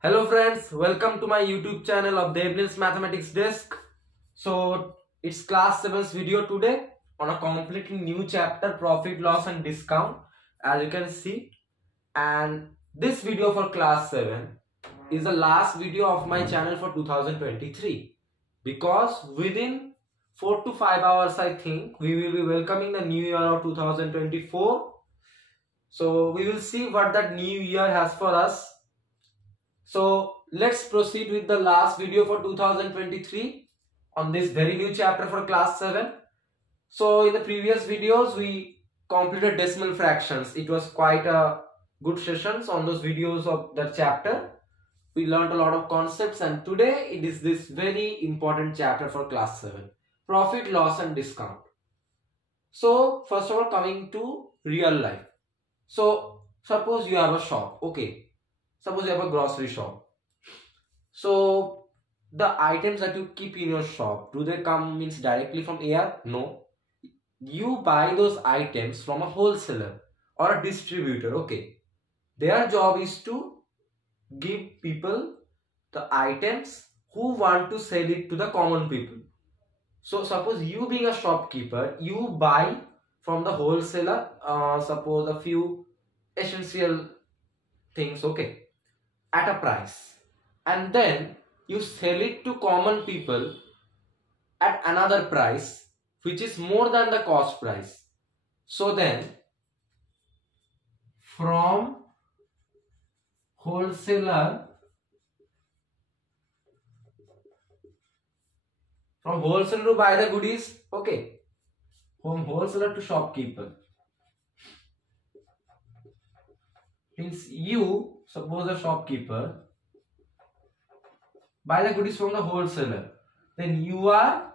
Hello friends, welcome to my YouTube channel of Debneel's Mathematics Desk. So it's class 7's video today on a completely new chapter, profit, loss and discount, as you can see. And this video for class 7 is the last video of my channel for 2023, because within 4 to 5 hours I think we will be welcoming the new year of 2024. So we will see what that new year has for us. So let's proceed with the last video for 2023 on this very new chapter for class 7. So in the previous videos we completed decimal fractions. It was quite a good sessions on those videos of that chapter. We learned a lot of concepts, and today it is this very important chapter for class 7, profit, loss and discount. So first of all, coming to real life. So suppose you have a shop, okay. Suppose you have a grocery shop. So the items that you keep in your shop, do they come directly from air? No. You buy those items from a wholesaler or a distributor, okay. Their job is to give people the items who want to sell it to the common people. So suppose you being a shopkeeper, you buy from the wholesaler, suppose a few essential things, okay, at a price, and then you sell it to common people at another price which is more than the cost price. So then from wholesaler to buy the goodies, okay, from wholesaler to shopkeeper, means you, suppose a shopkeeper, buy the goodies from the wholesaler, then you are,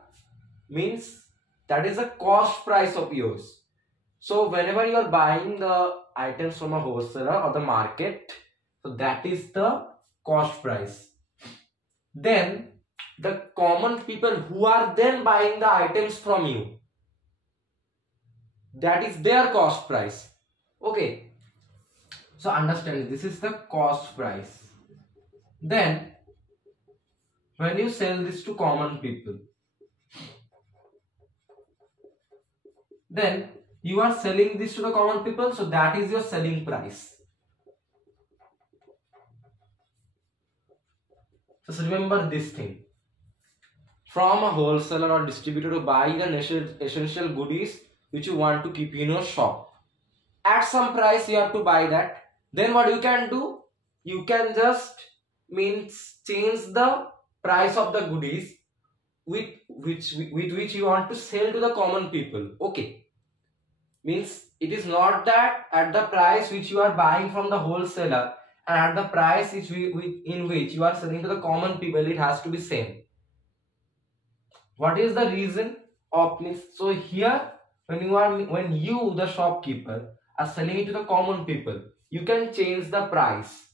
means that is the cost price of yours. So whenever you are buying the items from a wholesaler or the market, so that is the cost price. Then the common people who are then buying the items from you, that is their cost price, okay. So understand, this is the cost price. Then when you sell this to common people, then you are selling this to the common people, so that is your selling price. Just remember this thing. From a wholesaler or distributor to buy the essential goodies which you want to keep in your shop, at some price you have to buy that. Then what you can do, you can just change the price of the goodies with which you want to sell to the common people, okay. Means it is not that at the price which you are buying from the wholesaler and at the price in which you are selling to the common people, it has to be same. What is the reason of, so here when you the shopkeeper are selling it to the common people, you can change the price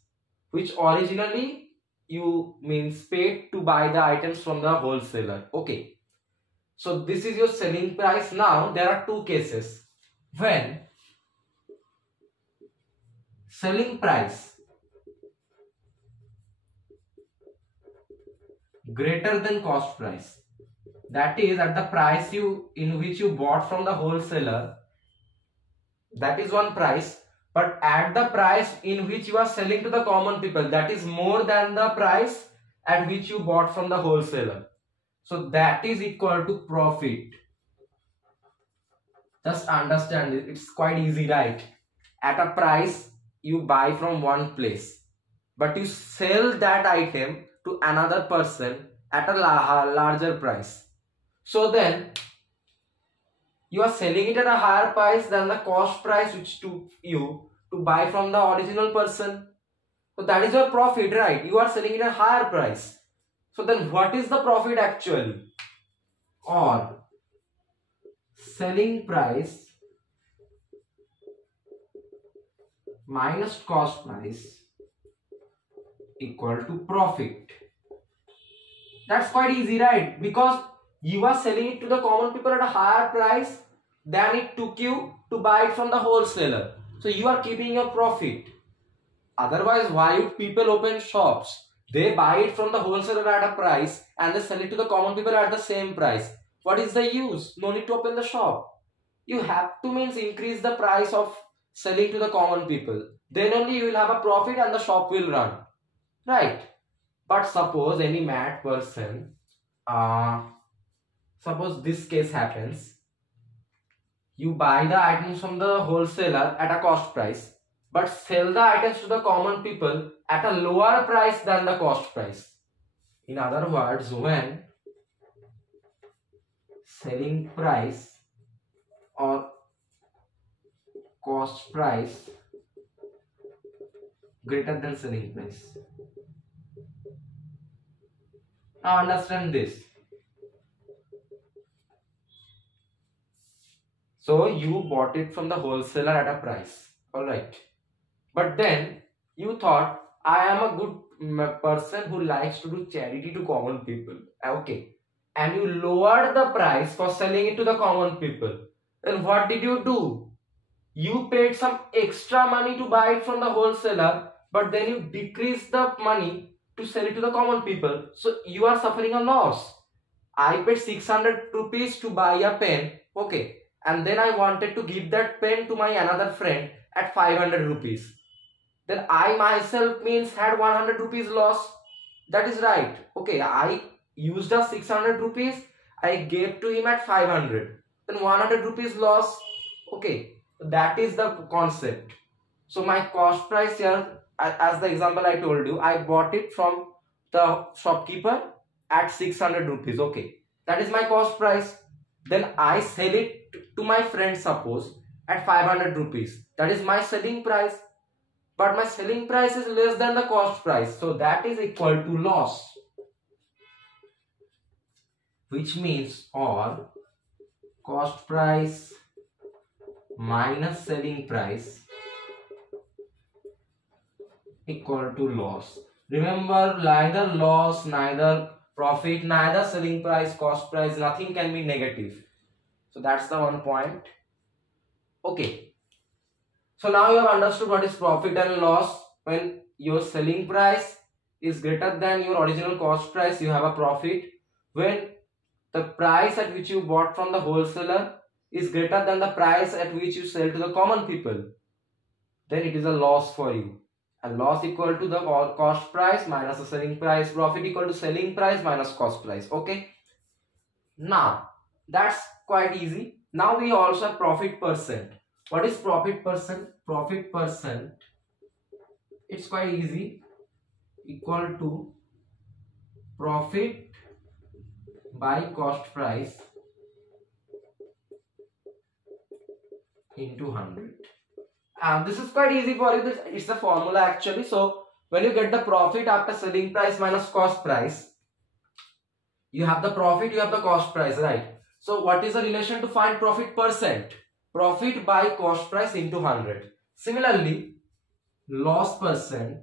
which originally you paid to buy the items from the wholesaler, okay. So this is your selling price. Now there are two cases. When selling price greater than cost price, that is at the price in which you bought from the wholesaler, that is one price, but at the price in which you are selling to the common people, that is more than the price at which you bought from the wholesaler. So that is equal to profit. Just understand it, it's quite easy, right? At a price you buy from one place, but you sell that item to another person at a larger price. So then you are selling it at a higher price than the cost price which took you to buy from the original person. So that is your profit, right? You are selling it at a higher price. So then what is the profit actually? Or selling price minus cost price equal to profit. That's quite easy, right? Because you are selling it to the common people at a higher price than it took you to buy it from the wholesaler. So you are keeping your profit. Otherwise, why would people open shops? They buy it from the wholesaler at a price and they sell it to the common people at the same price. What is the use? No need to open the shop. You have to means increase the price of selling to the common people. Then only you will have a profit and the shop will run. Right? But suppose any mad person, suppose this case happens. You buy the items from the wholesaler at a cost price, but sell the items to the common people at a lower price than the cost price. In other words, when selling price or cost price greater than selling price. Now understand this. So you bought it from the wholesaler at a price, alright. But then you thought, I am a good person who likes to do charity to common people. Okay. And you lowered the price for selling it to the common people. Then what did you do? You paid some extra money to buy it from the wholesaler, but then you decreased the money to sell it to the common people. So you are suffering a loss. I paid 600 rupees to buy a pen. Okay. And then I wanted to give that pen to my another friend at 500 rupees. Then I myself means had 100 rupees loss. That is right. Okay, I used up 600 rupees. I gave to him at 500. Then 100 rupees loss. Okay, that is the concept. So my cost price here, as the example I told you, I bought it from the shopkeeper at 600 rupees. Okay, that is my cost price. Then I sell it to my friend, suppose, at 500 rupees. That is my selling price. But my selling price is less than the cost price. So that is equal to loss. Which means or cost price minus selling price equal to loss. Remember, neither loss, neither profit, neither selling price, cost price, nothing can be negative. So that's the one point. Okay. So now you have understood what is profit and loss. When your selling price is greater than your original cost price, you have a profit. When the price at which you bought from the wholesaler is greater than the price at which you sell to the common people, then it is a loss for you. A loss equal to the cost price minus the selling price. Profit equal to selling price minus cost price. Okay. Now that's quite easy. Now we also have profit percent. What is profit percent? Profit percent, it's quite easy, equal to profit by cost price into 100. And this is quite easy for you. It's the formula actually. So when you get the profit after selling price minus cost price, you have the profit, you have the cost price, right? So what is the relation to find profit percent? Profit by cost price into 100. Similarly, loss percent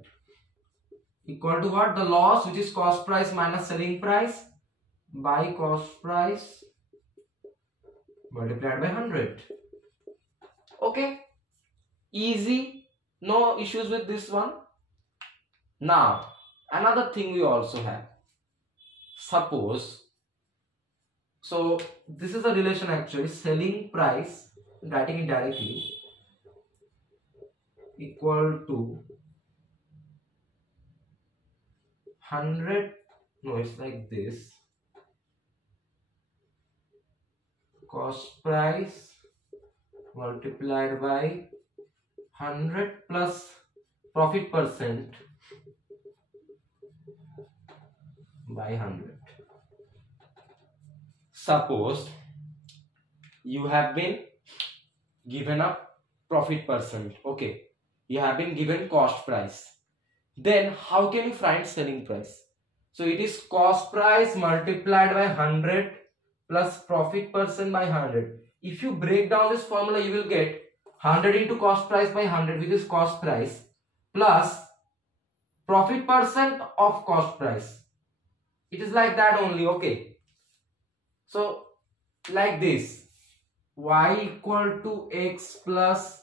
equal to what? The loss, which is cost price minus selling price, by cost price multiplied by 100. Okay, easy, no issues with this one. Now another thing we also have, suppose, so this is a relation actually, selling price, writing it directly, equal to 100, no, it's like this, cost price multiplied by 100 plus profit percent by 100. Suppose you have been given a profit percent. Okay, you have been given cost price. Then how can you find selling price? So it is cost price multiplied by 100 plus profit percent by 100. If you break down this formula, you will get 100 into cost price by 100, which is cost price, plus profit percent of cost price. It is like that only. Okay, so like this, y equal to x plus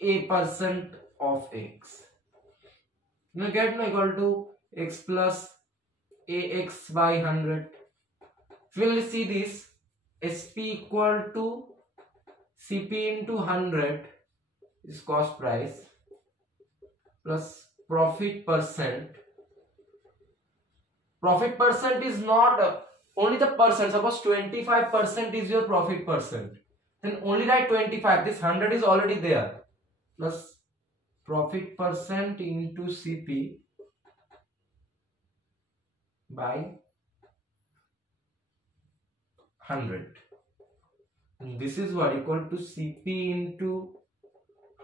a percent of x. You get no equal to x plus ax by 100. So we will see this SP equal to CP into 100 is cost price plus profit percent. Profit percent is not only the percent. Suppose 25% is your profit percent, then only write 25. This 100 is already there, plus profit percent into CP by 100. And this is what equal to CP into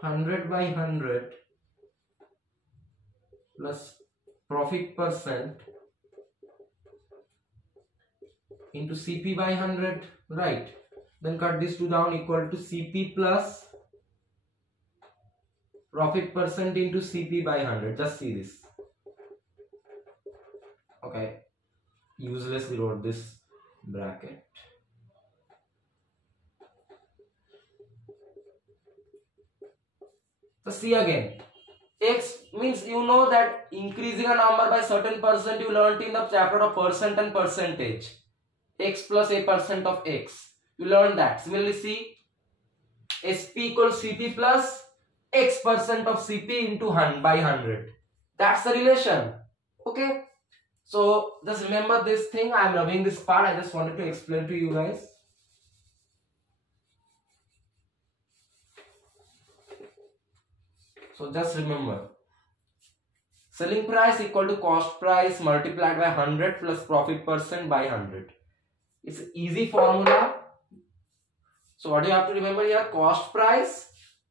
100 by 100 plus profit percent into CP by 100, right? Then cut these two down, equal to CP plus profit percent into CP by 100. Just see this. Okay, uselessly wrote this bracket. So see again, x means you know that increasing a number by certain percent, you learnt in the chapter of percent and percentage. X plus a percent of x, you learned that. Similarly, see SP equals CP plus x percent of CP into 100 by 100. That's the relation. Okay, so just remember this thing. I am loving this part. I just wanted to explain to you guys. So just remember, selling price equal to cost price multiplied by 100 plus profit percent by 100. It's an easy formula. So what do you have to remember here? Cost price,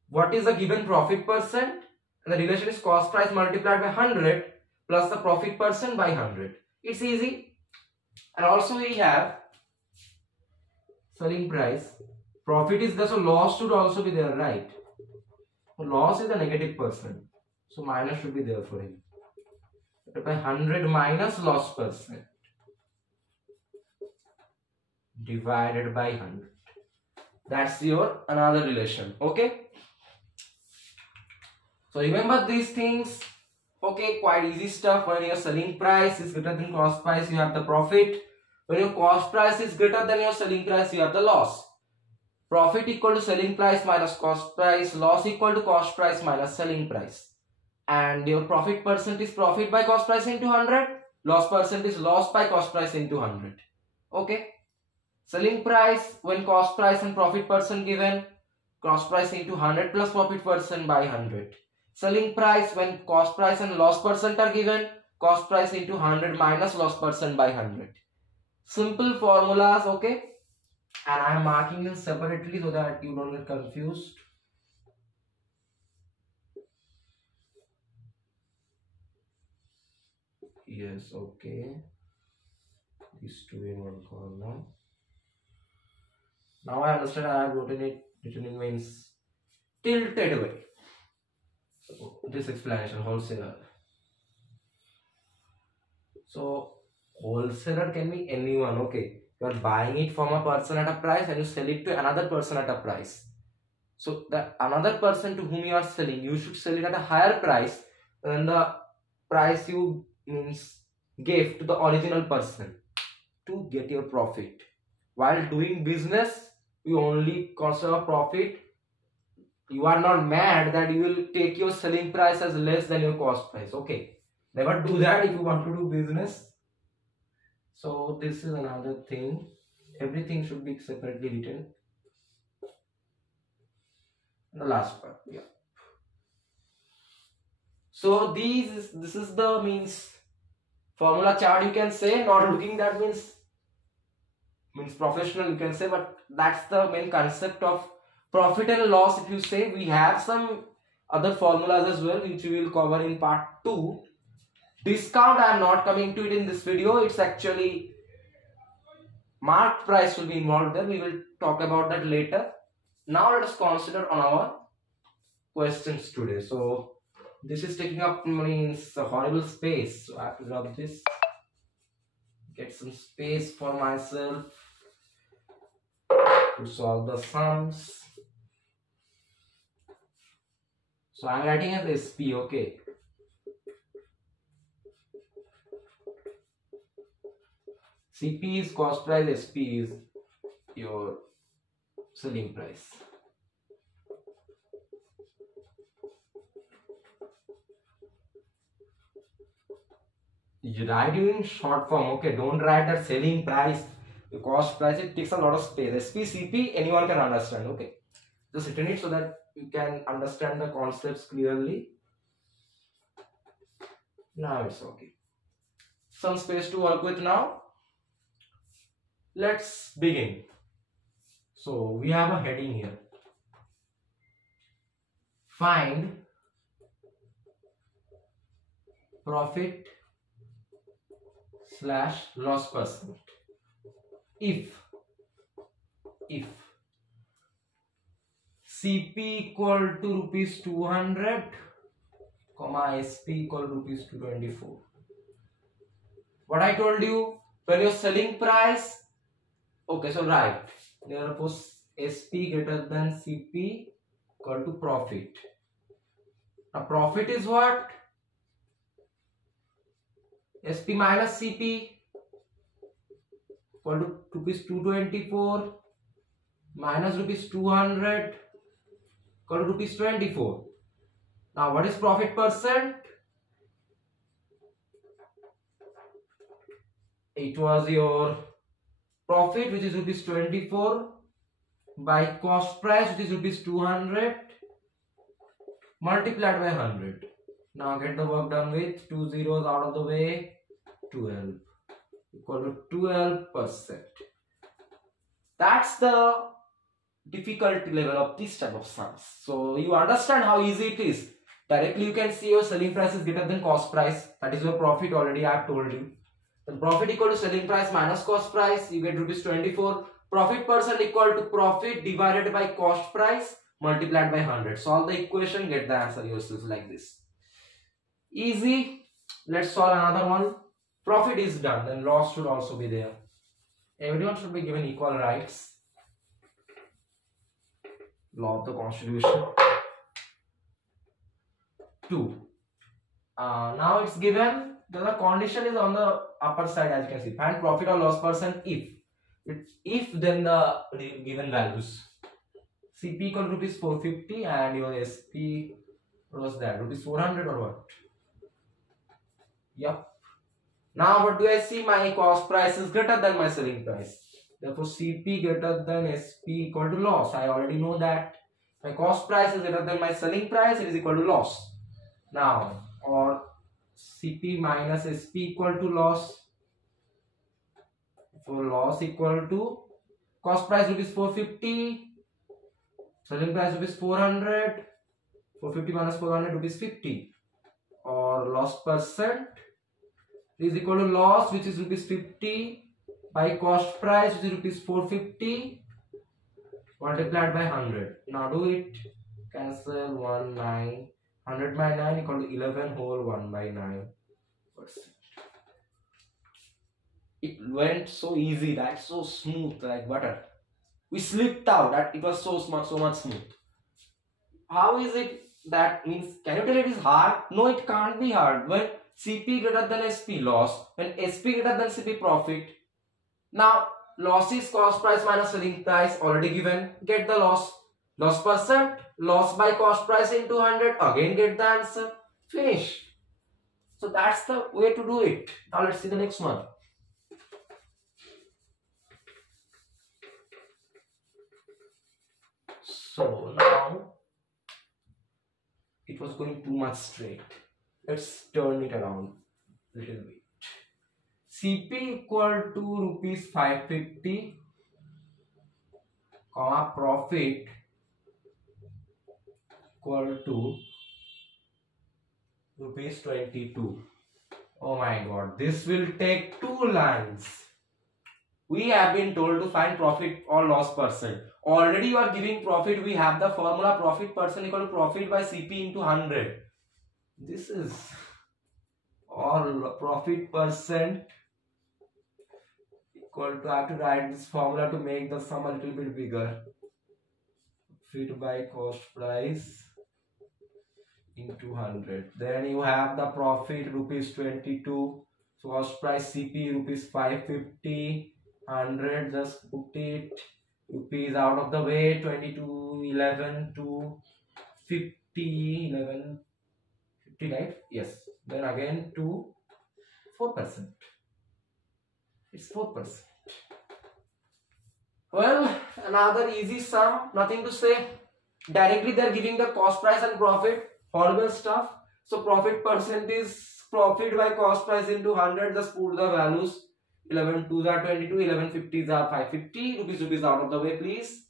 what is the given profit percent, and the relation is cost price multiplied by 100 plus the profit percent by 100. It's easy. And also we have selling price. Profit is there, so loss should also be there, right? So loss is a negative percent, so minus should be there for him. By 100 minus loss percent divided by 100. That's your another relation. Okay, so remember these things. Okay, quite easy stuff. When your selling price is greater than cost price, you have the profit. When your cost price is greater than your selling price, you have the loss. Profit equal to selling price minus cost price, loss equal to cost price minus selling price. And your profit percent is profit by cost price into 100, loss percent is loss by cost price into 100. Okay, selling price when cost price and profit percent given, cost price into 100 plus profit percent by 100. Selling price when cost price and loss percent are given, cost price into 100 minus loss percent by 100. Simple formulas. Okay, and I am marking them separately so that you don't get confused. Yes, okay. These two in one column. Now I understand. I have written it. Written means tilted way. So this explanation, wholesaler. So wholesaler can be anyone. Okay, you are buying it from a person at a price and you sell it to another person at a price. So the another person to whom you are selling, you should sell it at a higher price than the price you gave to the original person to get your profit. While doing business, you only consider profit. You are not mad that you will take your selling price as less than your cost price. Okay, never do that if you want to do business. So this is another thing. Everything should be separately written. The last part, yeah. So this is the formula chart, you can say. Not looking that means professional, you can say, but that's the main concept of profit and loss. If you say, we have some other formulas as well which we will cover in part 2. Discount, I am not coming to it in this video. It's actually marked price will be involved there. We will talk about that later. Now let us consider on our questions today. So this is taking up a horrible space, so I have to drop this, get some space for myself to solve the sums. So I'm writing as SP, okay. CP is cost price, SP is your selling price. You write it in short form, okay. Don't write that selling price, the cost price. It takes a lot of space. SP, CP, anyone can understand, okay. Just written it so that you can understand the concepts clearly. Now it's okay. Some space to work with now. Let's begin. So we have a heading here. Find profit slash loss percent if CP equal to rupees 200 comma SP equal to rupees 224. What I told you, when your selling price, okay, so right, therefore SP greater than CP equal to profit. Now profit is what? SP minus CP equal to rupees 224 minus rupees 200 equal to rupees 24. Now what is profit percent? It was your profit, which is rupees 24, by cost price, which is rupees 200, multiplied by 100. Now get the work done with 2 zeros out of the way. 12 equal to 12%. That's the difficulty level of this type of sums. So you understand how easy it is. Directly you can see your selling price is greater than cost price. That is your profit already I have told you. Then profit equal to selling price minus cost price. You get rupees 24. Profit percent equal to profit divided by cost price multiplied by 100. Solve the equation, get the answer yourself like this. Easy. Let's solve another one. Profit is done, then loss should also be there. Everyone should be given equal rights. Law of the Constitution. 2. Now it's given, the condition is on the upper side as you can see. Find profit or loss percent if then the given values. CP equal to rupees 450 and your SP, what was that? Rupees 400 or what? Yep. Now what do I see? My cost price is greater than my selling price. Therefore CP greater than SP equal to loss. I already know that. My cost price is greater than my selling price. It is equal to loss. Now, or CP minus SP equal to loss. For loss equal to cost price rupees 450. Selling price rupees 400. 450 minus 400 rupees 50. Or loss percent is equal to loss, which is rupees 50 by cost price, which is rupees 450 multiplied by 100. Now do it. Cancel 1 9. 100 by 9 equal to 11 whole 1 by 9%. It went so easy, that so smooth like butter. We slipped out, that it was so much smooth. How is it that means? Can you tell it is hard? No, it can't be hard. When CP greater than SP, loss. When SP greater than CP, profit. Now loss is cost price minus selling price, already given. Get the loss. Loss percent, loss by cost price into 100. Again get the answer. Finish. So that's the way to do it. Now let's see the next one. So now it was going too much straight. Let's turn it around a little bit. CP equal to rupees 550, comma profit equal to rupees 22. Oh my god, this will take 2 lines. We have been told to find profit or loss percent. Already you are giving profit. We have the formula profit percent equal to profit by CP into 100. This is all profit percent equal to, I have to write this formula to make the sum a little bit bigger. Profit by cost price into 100. Then you have the profit rupees 22. So cost price CP rupees 550. 100, just put it. Rupees out of the way. 22, 11 to 50. 11, 50, right? Yes. Then again to 4%. It's 4%. Well, another easy sum, nothing to say. Directly they are giving the cost price and profit. Horrible stuff. So profit percent is profit by cost price into 100. Just put the values. 11 2s are 22, 11 50s are 550. Rupees out of the way, please.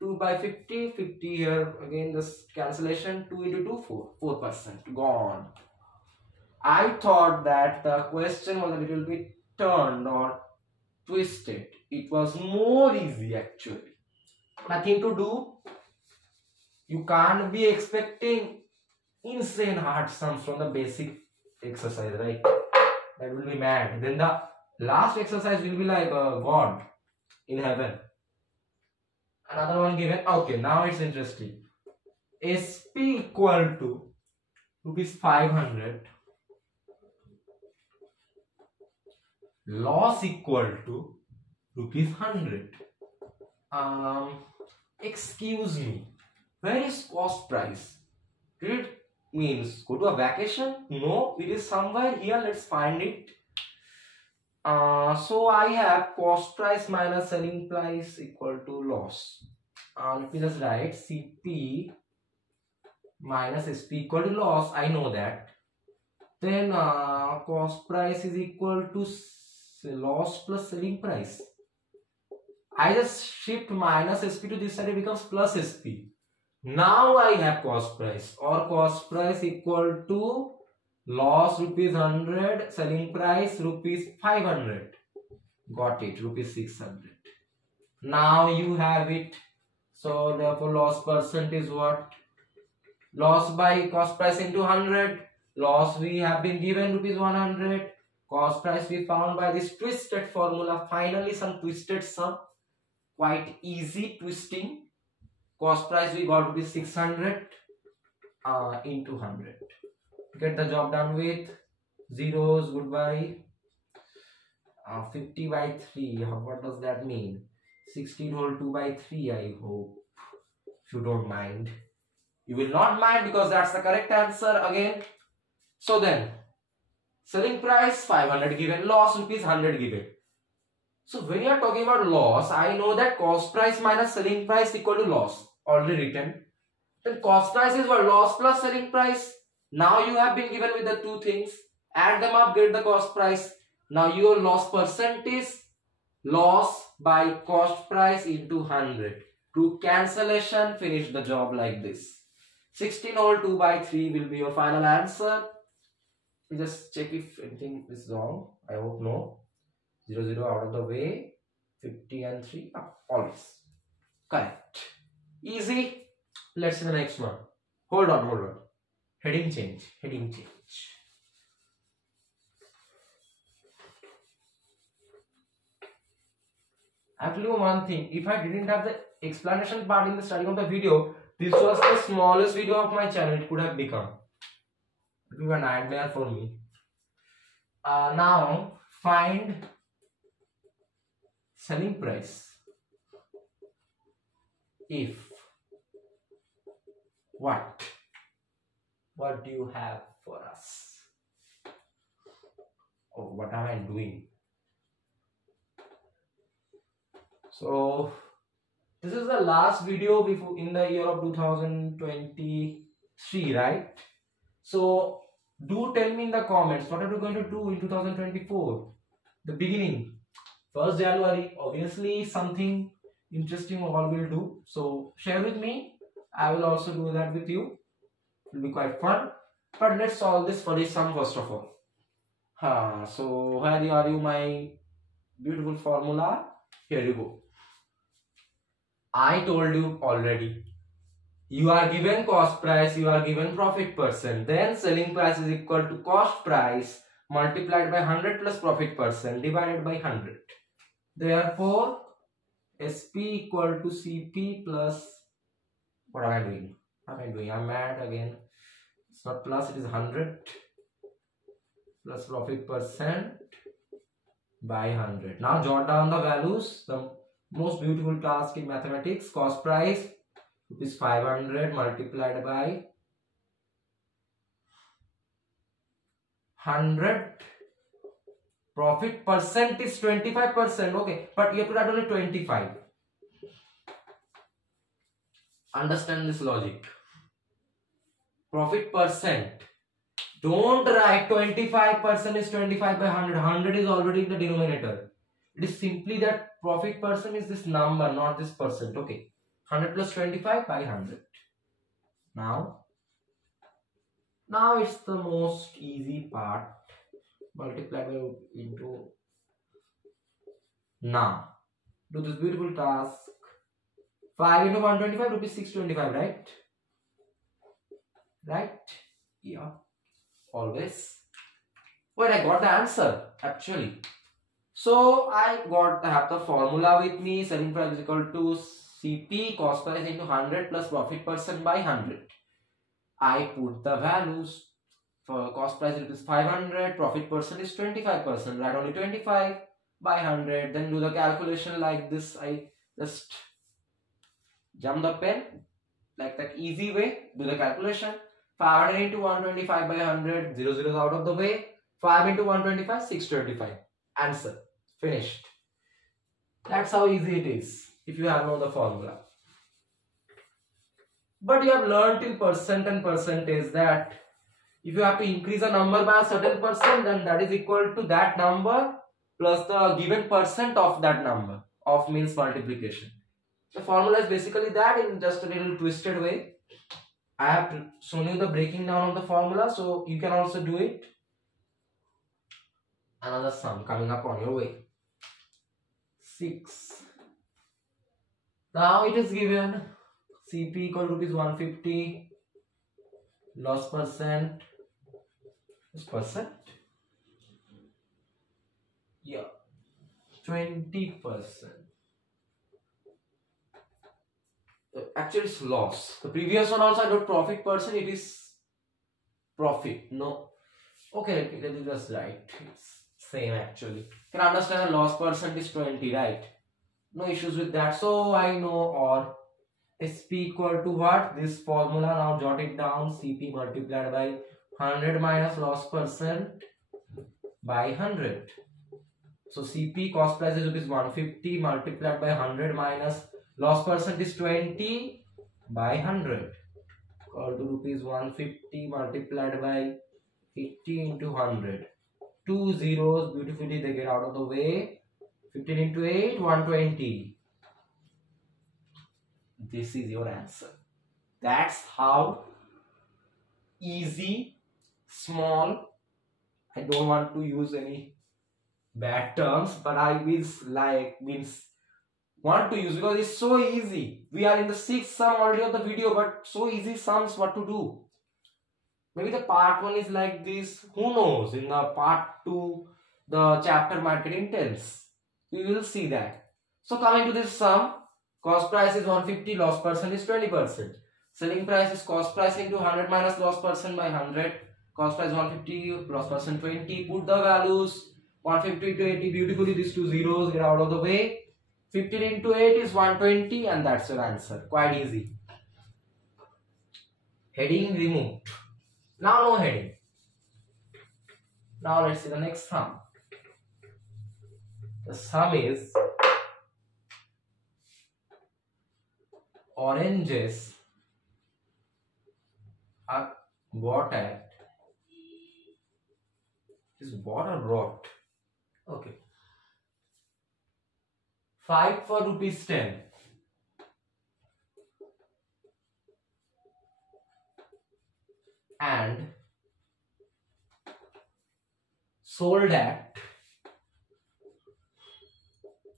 2 by 50, 50 here. Again, just cancellation. 2 into 2, 4. 4% gone. I thought that the question was a little bit turned or twisted. It was more easy actually. Nothing to do. You can't be expecting insane hard sums from the basic exercise, right? That will be mad. Then the last exercise will be like God in heaven. Another one given. Okay, now it's interesting. SP equal to rupees 500. Loss equal to rupees 100. Excuse me. Where is cost price? Did it means go to a vacation? No, it is somewhere here. Let's find it. So I have cost price minus selling price equal to loss. Let me just write CP minus SP equal to loss. I know that. Then cost price is equal to loss plus selling price. I just shift minus SP to this side, it becomes plus SP. Now I have cost price, or cost price equal to loss rupees 100, selling price rupees 500. Got it, rupees 600. Now you have it. So therefore loss percent is what? Loss by cost price into 100. Loss we have been given rupees 100. Cost price we found by this twisted formula. Finally some twisted sum. Quite easy twisting. Cost price we got rupees 600 into 100. Get the job done with. Zeros, goodbye. 50 by 3. What does that mean? 16 whole 2 by 3, I hope. If you don't mind. You will not mind because that's the correct answer again. So then, selling price 500 given, loss rupees 100 given. So when you are talking about loss, I know that cost price minus selling price equal to loss. Already written. Then cost price is what? Loss plus selling price. Now you have been given with the two things. Add them up, get the cost price. Now your loss percent is loss by cost price into 100. Do cancellation, finish the job like this. 16 whole 2 by 3 will be your final answer. Just check if anything is wrong. I hope no. 0 0 out of the way. 50 and 3 up. Always correct. Easy. Let's see the next one. Hold on. Heading change. Actually, one thing, if I didn't have the explanation part in the starting of the video, this was the smallest video of my channel it could have become. It would be a nightmare for me. Now find selling price if what do you have for us? Oh, what am I doing? So this is the last video before in the year of 2023, right? So do tell me in the comments what are you going to do in 2024, the beginning, 1st January. Obviously something interesting all will do, so share with me. I will also do that with you. It will be quite fun. But let's solve this funny sum first of all. So where are you, my beautiful formula? Here you go. I told you already. You are given cost price, you are given profit percent. Then selling price is equal to cost price multiplied by 100 plus profit percent divided by 100. Therefore, SP equal to CP plus, what am I doing? I'm mad again. It's not plus, it is 100 plus profit percent by 100. Now jot down the values. The most beautiful task in mathematics. Cost price is 500 multiplied by 100. Profit percent is 25%. Okay, but you have to write only 25. Understand this logic. Profit percent. Don't write 25% is 25 by 100. 100 is already in the denominator. It is simply that profit percent is this number, not this percent. Okay. 100 plus 25 by 100. Now it's the most easy part. Multiply by into. Now do this beautiful task. 5 into 125 rupees 625, right? Right? Yeah. Always. Wait, I got the answer actually. So I have the formula with me. Selling price is equal to CP, cost price into 100 plus profit percent by 100. I put the values. For cost price it is 500, profit percent is 25%. Write only 25 by 100. Then do the calculation like this. I just jump the pen like that easy way. Do the calculation. 500 into 125 by 100. 0 is out of the way. 5 into 125, 625. Answer. Finished. That's how easy it is if you have known the formula. But you have learned in percent and percentage that if you have to increase a number by a certain percent, then that is equal to that number plus the given percent of that number. Of means multiplication. The formula is basically that in just a little twisted way. I have shown you the breaking down of the formula, so you can also do it. Another sum coming up on your way. 6. Now it is given CP equal to rupees 150. Loss percent is percent. Yeah, 20%. Actually, it's loss. The previous one also I got profit percent. It is profit. No. Okay, let me just write. It's same actually. Can understand the loss percent is 20, right? No issues with that. So I know or SP equal to what? This formula. Now jot it down. CP multiplied by 100 minus loss percent by 100. So CP cost price is rupees 150 multiplied by 100 minus loss percent is 20 by 100. Equal to rupees 150 multiplied by 50 into 100. 2 zeros beautifully they get out of the way. 15 into 8, 120. This is your answer. That's how easy, small. I don't want to use any bad terms, but I want to use because it's so easy. We are in the 6th sum already of the video, but so easy sums what to do. Maybe the part 1 is like this. Who knows? In the part 2, the chapter market intents. We will see that. So coming to this sum, cost price is 150, loss percent is 20%. Selling price is cost price into 100 minus loss percent by 100. Cost price 150, loss percent 20. Put the values 150 to 80. Beautifully, these 2 zeros get out of the way. 15 into 8 is 120, and that's your answer. Quite easy. Heading removed. Now no heading. Now let's see the next sum. The sum is oranges are bought at, is bought or brought? Okay. 5 for rupees 10. And sold at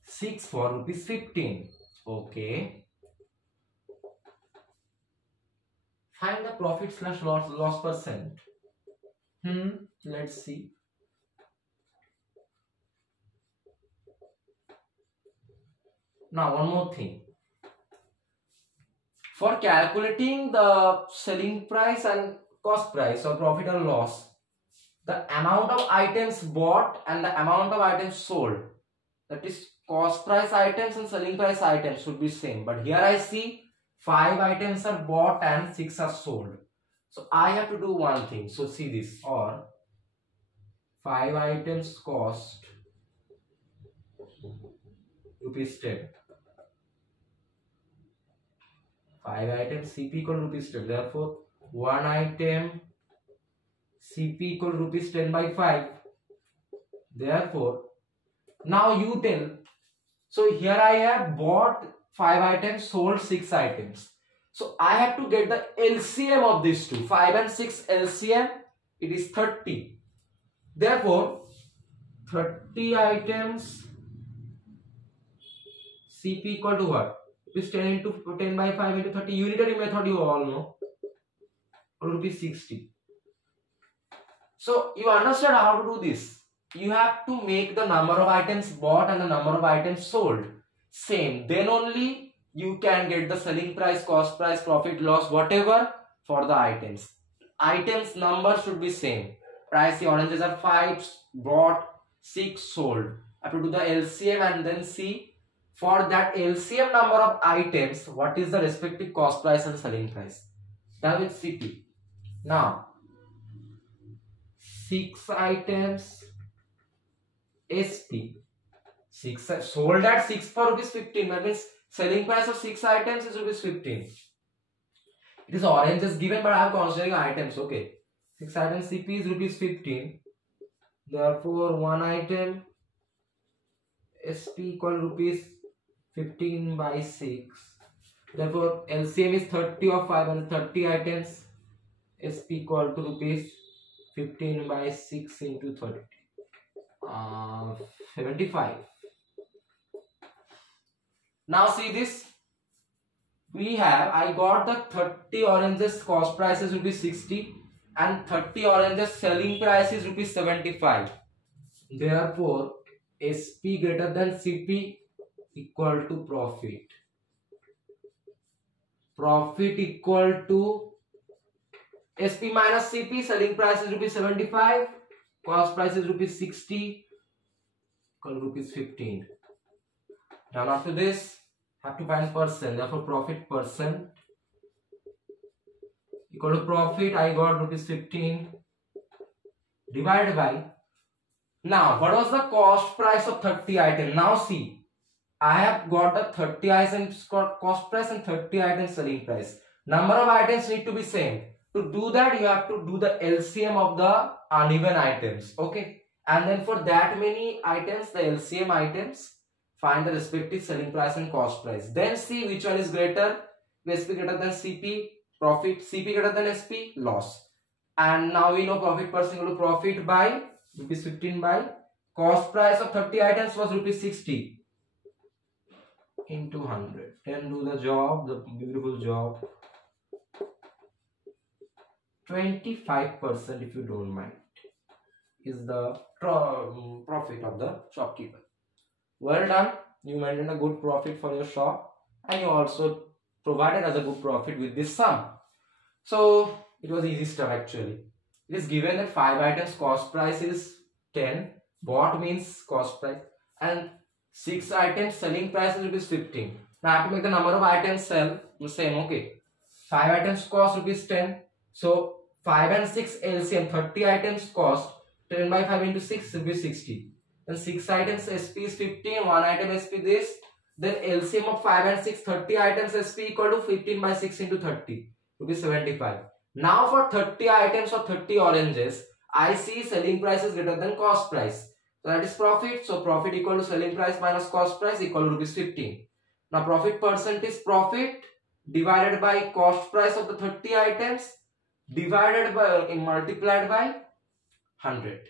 6 for rupees 15. Okay. Find the profit slash loss percent. Let's see. Now one more thing. For calculating the selling price and cost price or profit or loss, the amount of items bought and the amount of items sold, that is cost price items and selling price items, should be same. But here I see 5 items are bought and 6 are sold. So I have to do one thing. So see this, or 5 items cost rupees 10. 5 items CP equal rupees 10. Therefore, 1 item CP equal rupees 10 by 5. Therefore, now you tell. So here I have bought 5 items, sold 6 items. So I have to get the LCM of these two. 5 and 6 LCM, it is 30. Therefore, 30 items CP equal to what? It is 10 into 10 by 5 into 30. Unitary method you all know. Or rupees 60. So you understand how to do this. You have to make the number of items bought and the number of items sold same. Then only you can get the selling price, cost price, profit, loss, whatever for the items. Items number should be same. Price, the oranges are 5 bought, 6 sold. I have to do the LCM and then see for that LCM number of items what is the respective cost price and selling price. Done with CP. Now 6 items SP. 6 sold at 6 for rupees 15. That means selling price of 6 items is rupees 15. It is oranges given, but I am considering items. Okay. 6 items CP is rupees 15. Therefore, 1 item SP equal rupees 15 by 6. Therefore, LCM is 30 of 5 and 30 items. SP equal to rupees 15 by 6 into 30. 75. Now see this. I got the 30 oranges cost price is rupees 60 and 30 oranges selling price is rupees 75. Therefore, SP greater than CP equal to profit. Profit equal to SP minus CP. Selling price is rupees 75. Cost price is rupees 60. Equal to rupees 15. Now after this, have to find percent. Therefore, profit percent equal to profit. I got rupees 15 divided by. Now, what was the cost price of 30 items? Now see, I have got the 30 items cost price and 30 items selling price. Number of items need to be same. To do that, you have to do the LCM of the uneven items. Okay. And then for that many items, the LCM items, find the respective selling price and cost price. Then see which one is greater. SP greater than CP, profit. CP greater than SP, loss. And now we know profit percent equal to profit by rupees 15 by cost price of 30 items was rupees 60 into 100. Then do the job, the beautiful job. 25% if you don't mind is the profit of the shopkeeper. Well done. You maintained a good profit for your shop and you also provided us a good profit with this sum. So it was easy stuff actually. It is given that 5 items cost price is 10. Bought means cost price. And 6 items selling price is rupees 15. Now I have to make the number of items sell the same. Okay. 5 items cost rupees 10. So 5 and 6 LCM, 30 items cost 10 by 5 into 6 will be 60. Then 6 items SP is 15, 1 item SP this. Then LCM of 5 and 6, 30 items SP equal to 15 by 6 into 30 will be 75. Now for 30 items or 30 oranges, I see selling price is greater than cost price. So that is profit. So profit equal to selling price minus cost price equal to rupees 15. Now profit percent is profit divided by cost price of the 30 items divided by multiplied by 100.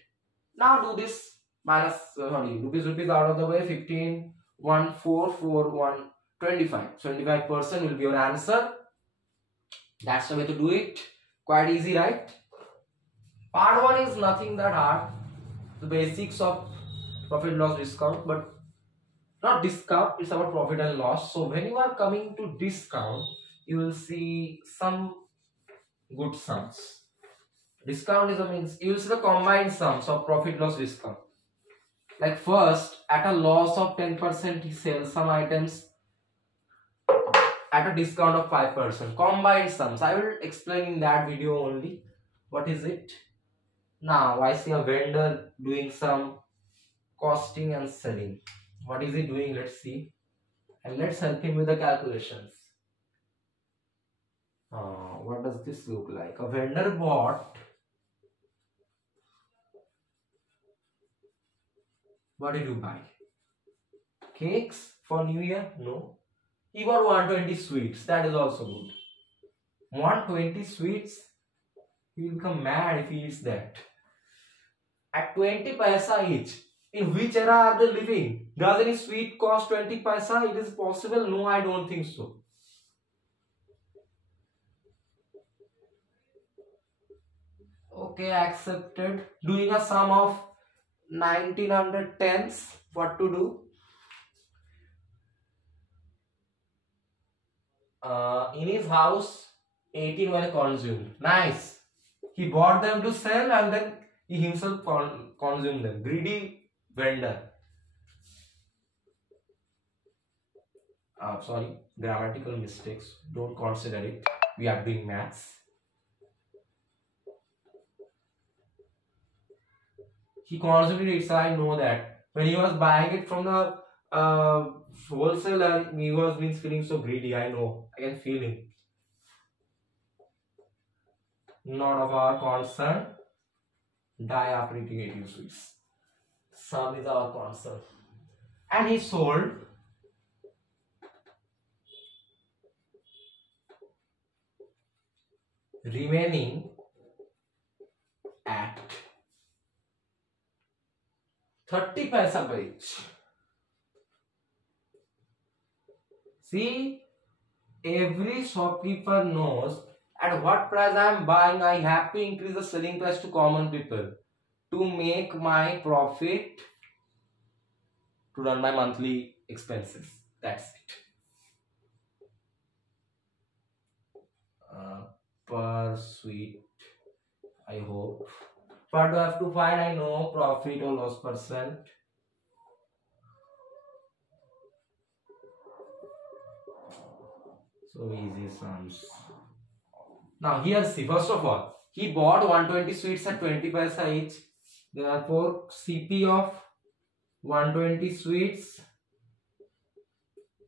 Now do this minus rupees out of the way. 15 1 4 4 1 25. 25% will be your answer. That's the way to do it. Quite easy, right? Part 1 is nothing that hard. The basics of profit loss discount, but not discount, it's about profit and loss. So when you are coming to discount, you will see some good sums. Discount is a means you use the combined sums of profit loss discount. Like first, at a loss of 10%, he sells some items at a discount of 5%. Combined sums. I will explain in that video only. What is it? Now I see a vendor doing some costing and selling. What is he doing? Let's see. And let's help him with the calculations. What does this look like? A vendor bought. What did you buy? Cakes for New Year? No. He bought 120 sweets. That is also good. 120 sweets? He will become mad if he eats that. At 20 paisa each. In which era are they living? Does any sweet cost 20 paisa? It is possible? No, I don't think so. Okay, accepted. Doing a sum of 1900 tens. What to do? In his house, 18 were consumed. Nice. He bought them to sell and then he himself consumed them. Greedy vendor. Sorry, grammatical mistakes. Don't consider it. We are doing maths. He consumed it, so I know that. When he was buying it from the wholesaler, he was feeling so greedy. I know. I can feel him. Not of our concern. Die after eating 18 sweets. Sum is our concern. And he sold remaining at 30 paisa per each. See, every shopkeeper knows at what price I am buying. I have to increase the selling price to common people to make my profit, to run my monthly expenses. That's it. Per sweet, I hope. What do I have to find? I know profit or loss percent. So easy sums. Now here see, first of all, he bought 120 sweets at 20 paisa each. Therefore, CP of 120 sweets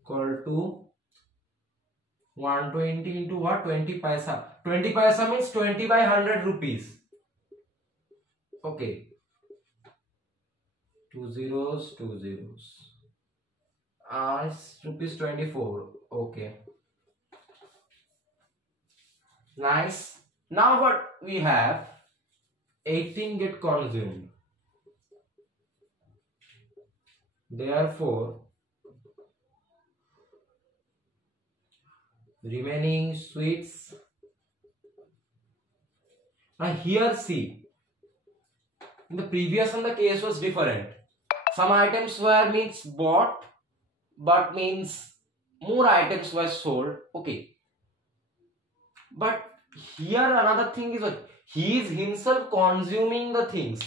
equal to 120 into what? 20 paisa. 20 paisa means 20 by 100 rupees. Okay. 2 zeros, 2 zeros. It's rupees 24. Okay. Nice. Now what we have? 18 get consumed. Therefore, remaining sweets. Now here see. In the previous one the case was different. Some items were bought, but more items were sold. Okay. But here another thing is what? He is himself consuming the things.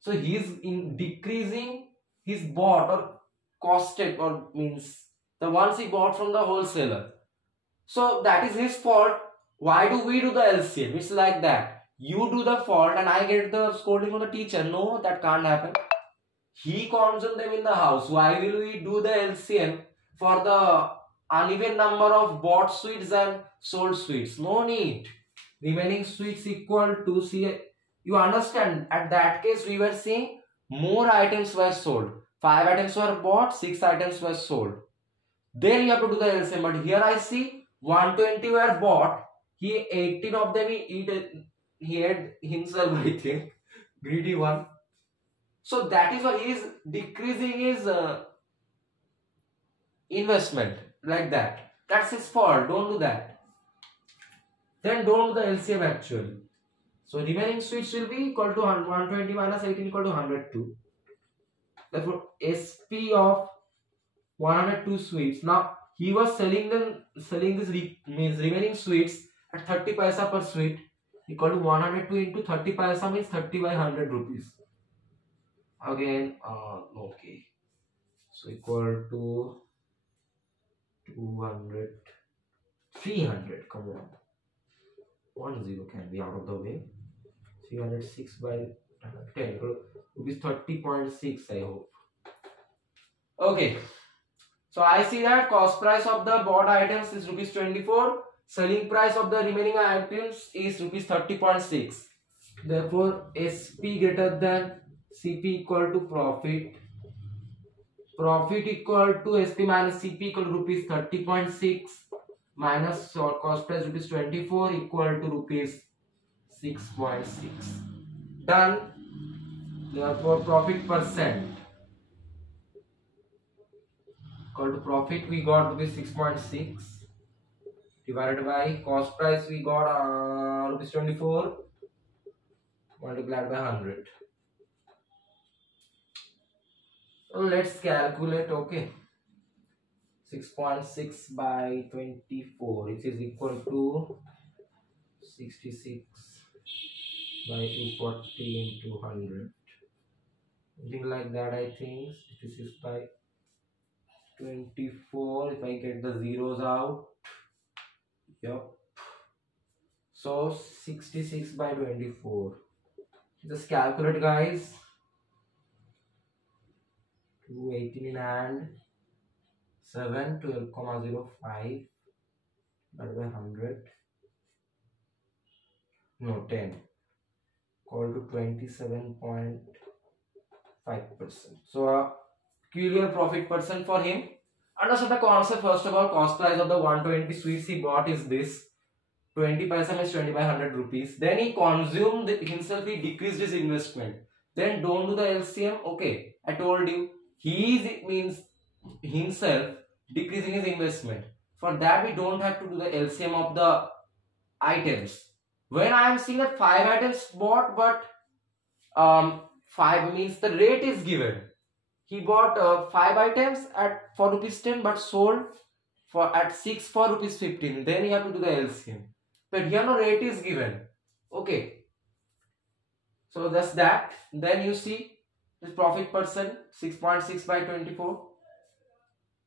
So he is decreasing his bought or costed, or the ones he bought from the wholesaler. So that is his fault. Why do we do the LCM? It's like that. You do the fault and I get the scolding from the teacher. No, that can't happen. He consumed them in the house. Why will we do the LCM for the uneven number of bought sweets and sold sweets? No need. Remaining sweets equal to, see, you understand, at that case we were saying more items were sold. 5 items were bought, 6 items were sold. Then you have to do the LCM. But here I see 120 were bought. He 18 of them he had himself, I think. Greedy one. So that is why he is decreasing his investment like that. That's his fault. Don't do that. Then don't do the LCM actually. So remaining sweets will be equal to 120 minus 18 equal to 102. Therefore SP of 102 sweets. Now he was selling these remaining sweets at 30 paisa per sweet. equal to 102 into 30 paisa means 30 by 100 rupees. Again, okay. So equal to 200, 300. Come on. 10 can be out of the way. 306 by 10 rupees 30.6, I hope. Okay. So I see that cost price of the bought items is rupees 24. Selling price of the remaining items is rupees 30.6. Therefore, SP greater than CP equal to profit. Profit equal to SP minus CP equal to rupees 30.6 minus cost price rupees 24 equal to rupees 6.6. Done. Therefore, profit percent equal to profit we got rupees 6.6 divided by cost price we got rupees 24 multiplied by 100. So let's calculate. Okay, 6.6 by 24, which is equal to 66 by 240 into 100, something like that. I think 66 by 24, if I get the zeros out. Yep. So 66 by 24. Just calculate, guys. 218 and 7, 12,05 divided by 100. No, 10. Equal to 27.5%. So peculiar profit percent for him. Understand the concept. First of all, cost price of the 120 sweets he bought is this. 20 paisa means 20 by 100 rupees. Then he consumed himself, he decreased his investment. Then don't do the LCM. Okay, I told you, he means himself decreasing his investment. For that we don't have to do the LCM of the items. When I am seeing that 5 items bought, but 5 means the rate is given. He bought 5 items at 4 rupees 10 but sold for at 6 for rupees 15. Then you have to do the LCM. But here no rate is given. Okay. So that's that. Then you see this profit percent 6.6 by 24.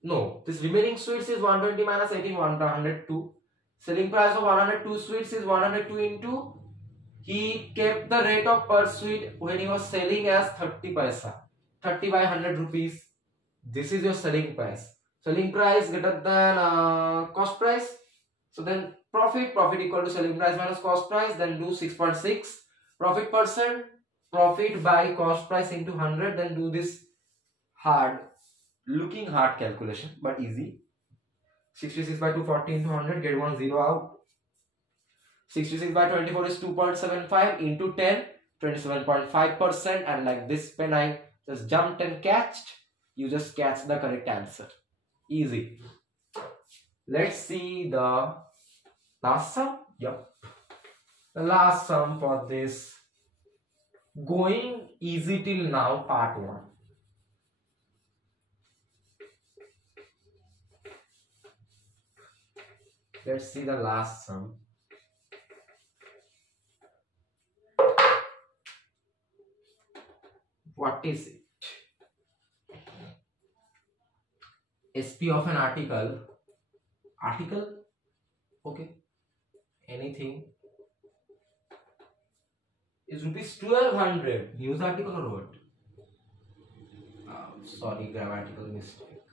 No, this remaining sweets is 120 minus 18, 102. Selling price of 102 sweets is 102 into. He kept the rate of per sweet when he was selling as 30 paisa. 30 by 100 rupees. This is your selling price. Selling price greater than cost price. So then profit equal to selling price minus cost price. Then do 6.6. Profit percent. Profit by cost price into 100. Then do this looking hard calculation, but easy. 66 by 240 into 100. Get 1 0 out. 66 by 24 is 2.75 into 10. 27.5%. And like this pen I just jumped and catched. You just catch the correct answer. Easy. Let's see the last sum. Yep. The last sum for this going easy till now part 1. Let's see the last sum. What is it? SP of an article. Okay, anything is rupees 1200. News article or what? Sorry, grammatical mistake.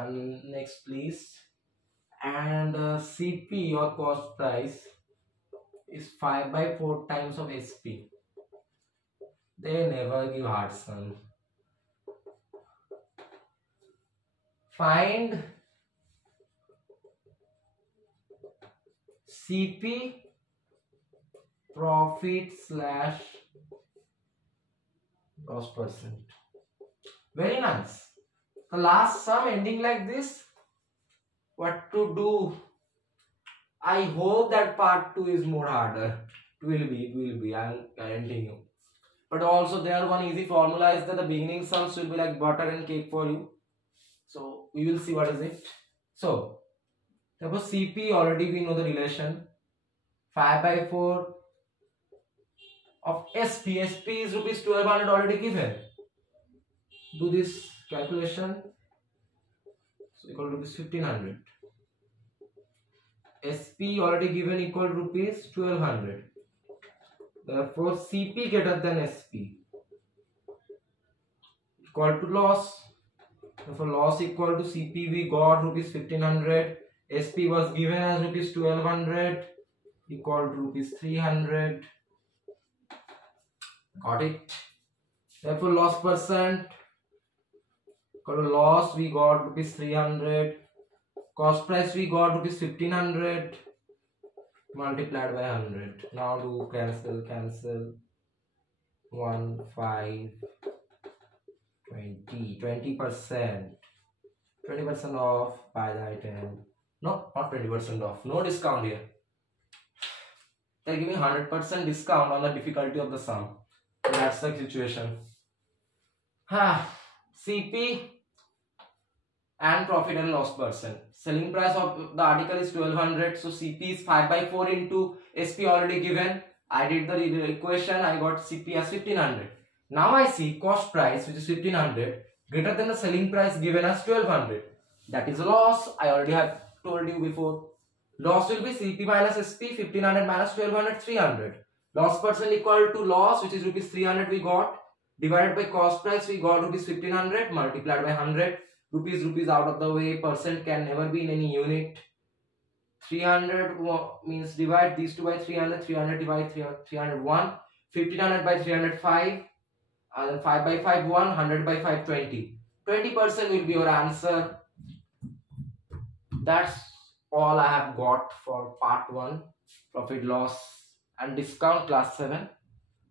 And next please. And CP or cost price is 5 by 4 times of SP. They never give hard sum. Find CP profit slash cost percent. Very nice. The last sum ending like this. What to do? I hope that part 2 is more harder. It will be. I am guaranteeing you. But also there one easy formula is that the beginning sums will be like butter and cake for you. So we will see what is it. So Therefore CP already we know the relation 5 by 4 of SP. SP is rupees 1200 already given. Do this calculation. So equal to rupees 1500. SP already given equal to rupees 1200. Therefore CP greater than SP equal to loss. Therefore loss equal to CP we got rupees 1500. SP was given as rupees 1200 equal to rupees 300. Got it. Therefore loss percent equal to loss we got rupees 300. Cost price we got rupees 1500 multiplied by 100. Now do cancel 1 5 20% 20% off. Buy the item. No, not 20% off. No discount here. They're giving 100% discount on the difficulty of the sum. That's the situation. CP and profit and loss percent. Selling price of the article is 1200. So CP is 5 by 4 into SP already given. I did the equation. I got CP as 1500. Now I see cost price, which is 1500, greater than the selling price given as 1200. That is a loss. I already have told you before. Loss will be CP minus SP, 1500 minus 1200, 300. Loss percent equal to loss, which is rupees 300 we got, divided by cost price we got rupees 1500 multiplied by 100. Rupees out of the way, percent can never be in any unit. 300 means divide these two by 300, 300 divide 301, 1500 by 305, and then 5 by 5 1, 100 by 5 20. 20% will be your answer. That's all I have got for part 1, profit loss and discount class 7.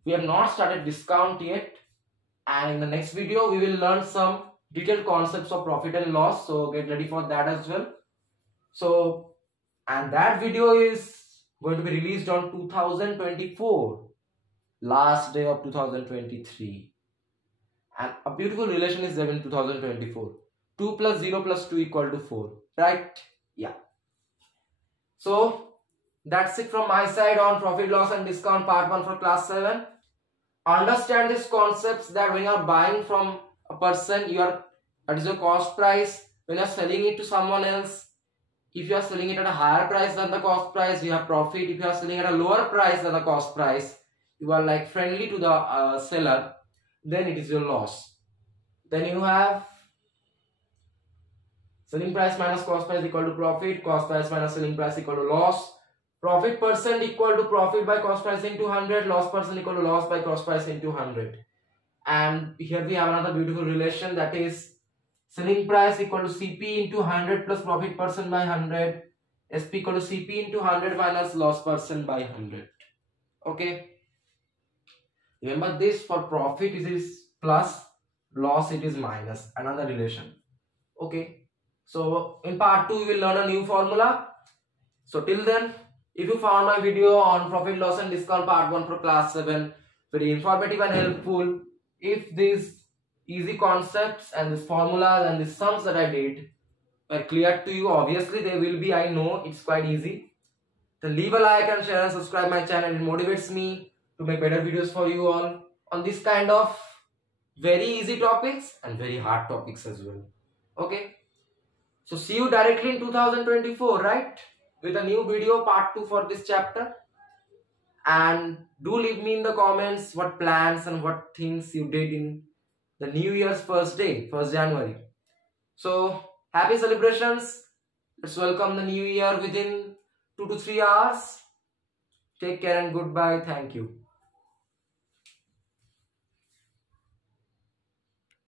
We have not started discount yet, and in the next video we will learn some detailed concepts of profit and loss, so get ready for that as well. So, and that video is going to be released on 2024, last day of 2023, and a beautiful relation is there in 2024. 2 plus 0 plus 2 equal to 4, right? Yeah. So that's it from my side on profit loss and discount part 1 for class 7. Understand these concepts that when you are buying from a person, that is your cost price. When you are selling it to someone else, if you are selling it at a higher price than the cost price, you have profit. If you are selling at a lower price than the cost price, you are like friendly to the seller, then it is your loss. Then you have selling price minus cost price equal to profit, cost price minus selling price equal to loss, profit percent equal to profit by cost price into 100, loss percent equal to loss by cost price into 100. And here we have another beautiful relation, that is selling price equal to CP into 100 plus profit percent by 100, SP equal to CP into 100 minus loss percent by 100. Okay, remember this, for profit it is plus, loss it is minus, another relation. Okay, so in part 2 we will learn a new formula. So till then, if you found my video on profit loss and discount part 1 for class 7 very informative and helpful, if these easy concepts and these formulas and these sums that I did were clear to you, obviously they will be, I know it's quite easy, then leave a like and share and subscribe my channel. It motivates me to make better videos for you all on this kind of very easy topics and very hard topics as well. Okay, so see you directly in 2024, right, with a new video part 2 for this chapter. And do leave me in the comments what plans and what things you did in the New Year's first day, 1st January. So happy celebrations. Let's welcome the new year within 2 to 3 hours. Take care and goodbye. Thank you.